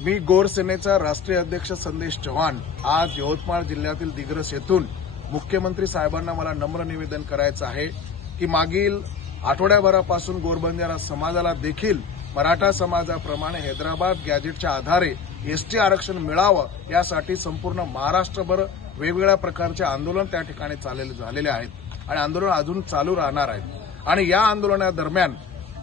मी गोर सेनेचा राष्ट्रीय अध्यक्ष संदेश चव्हाण आज यवतमाळ जिल्ह्यातील दिग्रस येथून मुख्यमंत्री साहेबांना मला नम्र निवेदन करायचं आहे की मागील आठवड्याभरापासून गोरबंजारा समाजाला देखील मराठा समाजाप्रमाणे हैदराबाद गॅजेटच्या आधारे एसटी आरक्षण मिळावं यासाठी संपूर्ण महाराष्ट्रभर वेगवेगळ्या प्रकारचे आंदोलन त्या ठिकाणी झालेले आहेत आणि आंदोलन अजून चालू राहणार आहेत आणि या आंदोलनादरम्यान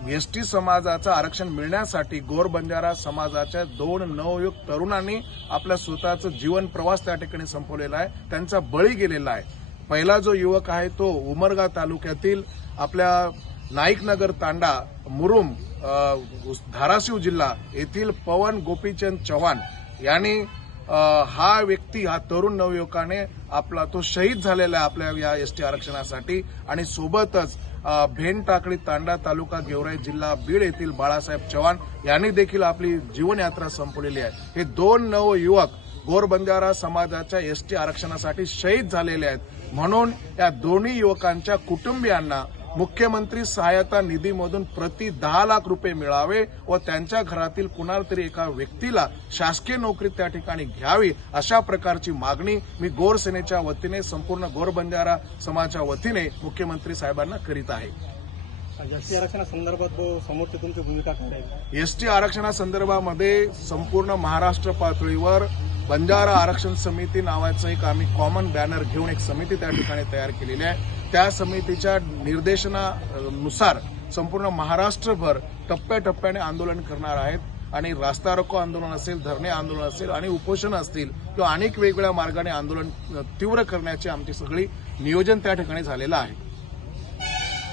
एसटी समाजाचं आरक्षण मिळण्यासाठी गोरबंजारा समाजाच्या 2 नवयुवक तरुणांनी आपल्या स्वतःचं जीवन प्रवास त्या ठिकाणी संपवलेला आहे, त्यांचा बळी गेलेला आहे। पहिला जो युवक आहे तो उमरगा तालुक्यातील आपल्या नाईकनगर तांडा मुरुम धाराशिव जिल्हा येथील पवन गोपीचंद चव्हाण यांनी हा तरुण नवयुवकाने आपला तो शहीद झालेला आहे आपल्या या एसटी आरक्षणासाठी आणि सोबतच भेन टाकळी तांडा तालुका गेवराई जिल्हा बीड येथील बाळासाहेब चव्हाण यांनी देखील आपली जीवनयात्रा संपवलेली आहे। हे 2 नवयुवक गोरबंजारा समाजाच्या एसटी आरक्षणासाठी शहीद झालेले आहेत, म्हणून या दोन्ही युवकांच्या कुटुंबियांना मुख्यमंत्री सहायता निधीमधून प्रति 10 लाख रुपये मिळावे व त्यांच्या घरातील कुणाला तरी एका व्यक्तीला शासकीय नोकरी त्या ठिकाणी घ्यावी अशा प्रकारची मागणी मी गोर सेनेच्या वतीने संपूर्ण गोरबंजारा समाजाच्या वतीने मुख्यमंत्री साहेबांना करीत आहे। एसटी आरक्षणासंदर्भात समोरची तुमची भूमिका काय आहे? एसटी आरक्षणासंदर्भामध्ये संपूर्ण महाराष्ट्र पातळीवर बंजारा आरक्षण समिती नावाचं एक आम्ही कॉमन बॅनर घेऊन एक समिती त्या ठिकाणी तयार केलेली आहे। त्या समितीच्या निर्देशनानुसार संपूर्ण महाराष्ट्रभर टप्प्याटप्प्याने आंदोलन करणार आहेत आणि रास्ता रोको आंदोलन असेल, धरणे आंदोलन असेल आणि उपोषण असतील किंवा अनेक वेगवेगळ्या मार्गाने आंदोलन तीव्र करण्याची आमची सगळी नियोजन त्या ठिकाणी झालेलं आहे।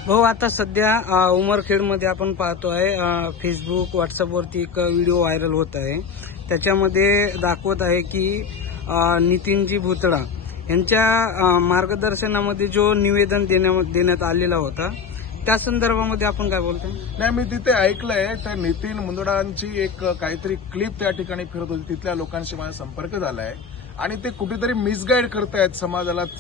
भाऊ, आता सध्या उमरखेडमध्ये आपण पाहतोय फेसबुक व्हॉट्सअपवरती एक व्हिडिओ व्हायरल होत आहे, त्याच्यामध्ये दाखवत आहे की नितीनजी भुतडा यांच्या मार्गदर्शनामध्ये जो निवेदन देण्यात आलेला होता त्या संदर्भामध्ये आपण काय बोलतो? नाही, मी तिथे ऐकलंय त्या नितीन मुंदडांची एक काहीतरी क्लिप त्या ठिकाणी फिरत होती, तिथल्या लोकांशी माझा संपर्क झालाय आणि ते कुठेतरी मिसगाईड करतायत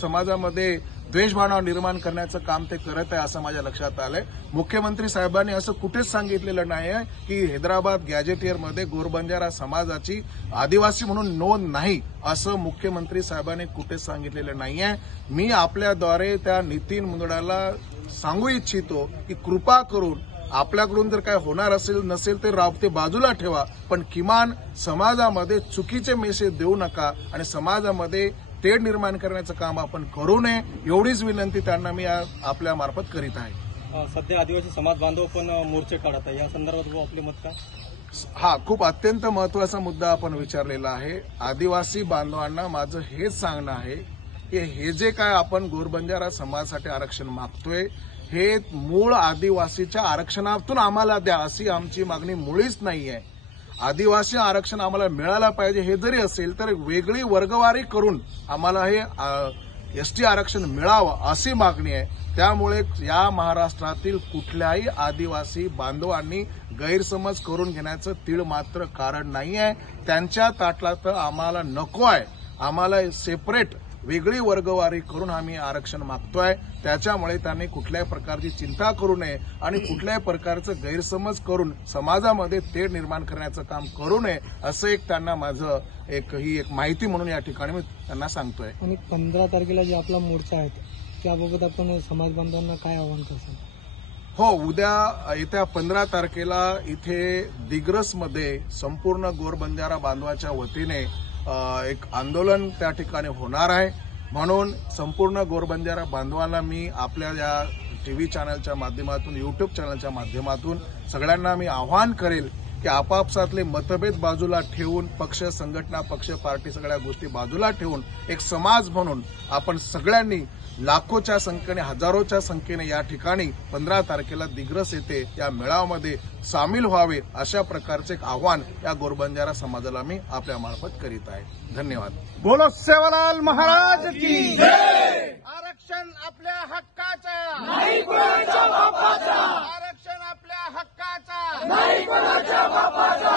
समाजामध्ये द्वेषभावना निर्माण करण्याचं काम ते करत आहे असं माझ्या लक्षात आलंय। मुख्यमंत्री साहेबांनी असं कुठेच सांगितलेलं नाहीये की हैदराबाद गॅजेटियरमध्ये गोरबंजारा समाजाची आदिवासी म्हणून नोंद नाही असं मुख्यमंत्री साहेबांनी कुठेच सांगितलेलं नाहीये। मी आपल्याद्वारे त्या नितीन मुंदडाला सांगू इच्छितो की कृपा करून आपल्याकडून जर काय होणार नसेल तर राबते बाजूला ठेवा, पण किमान समाजामध्ये चुकीचे मेसेज देऊ नका आणि समाजामध्ये तेढ निर्माण करण्याचं काम आपण करू नये एवढीच विनंती त्यांना मी आपल्या मार्फत करीत आहे। सध्या आदिवासी समाज बांधव पण मोर्चे काढत आहे, या संदर्भात आपले मत काय? हा खूप अत्यंत महत्वाचा मुद्दा आपण विचारलेला आहे। आदिवासी बांधवांना माझं हेच सांगणं आहे की हे जे काय आपण गोरबंजारा समाजासाठी आरक्षण मागतोय हे मूळ आदिवासीच्या आरक्षणातून आम्हाला द्या अशी आमची मागणी मुळीच नाहीये। आदिवासी आरक्षण आम्हाला मिळायला पाहिजे हे जरी असेल तर वेगळी वर्गवारी करून आम्हाला हे एसटी आरक्षण मिळावं अशी मागणी आहे। त्यामुळे या महाराष्ट्रातील कुठल्याही आदिवासी बांधवांनी गैरसमज करून घेण्याचं तीळ मात्र कारण नाहीये। त्यांच्या ताटला तर आम्हाला नको आहे, आम्हाला सेपरेट वेगळी वर्गवारी करून आम्ही आरक्षण मागतोय। त्याच्यामुळे त्यांनी कुठल्याही प्रकारची चिंता करू नये आणि कुठल्याही प्रकारचं गैरसमज करून समाजामध्ये तेढ निर्माण करण्याचं काम करू नये असं एक त्यांना माझं ही एक माहिती म्हणून या ठिकाणी मी त्यांना सांगतोय। आणि 15 तारखेला जे आपला मोर्चा आहे त्याबाबत आपण समाज बांधवांना काय आवाहन करतो? हो, उद्या येत्या 15 तारखेला इथे दिग्रसमध्ये संपूर्ण गोरबंजारा बांधवाच्या वतीने एक आंदोलन त्या ठिकाणी होणार आहे, म्हणून संपूर्ण गोरबंजारा बांधवांना मी आपल्या या टीव्ही चॅनलच्या माध्यमातून युट्यूब चॅनलच्या माध्यमातून सगळ्यांना मी आवाहन करेल की आपापसातले मतभेद बाजूला ठेवून पक्ष संघटना पक्ष पार्टी सगळ्या गोष्टी बाजूला ठेवून एक समाज म्हणून आपण सगळ्यांनी लाखोच्या संख्येने हजारोच्या संख्येने या ठिकाणी 15 तारखेला दिग्रस येथे या मेळाव्यामध्ये सामील व्हावे अशा प्रकारचे एक आव्हान या गोरबंजारा समाजाला मी आपल्या मार्फत करीत आहे। धन्यवाद। बोलो सेवालाल महाराज की जय। आरक्षण आपल्या हक्काचं नाही कोणाच्या बापाचा, आरक्षण आपल्या हक्काचं नाही कोणाच्या बापाचा।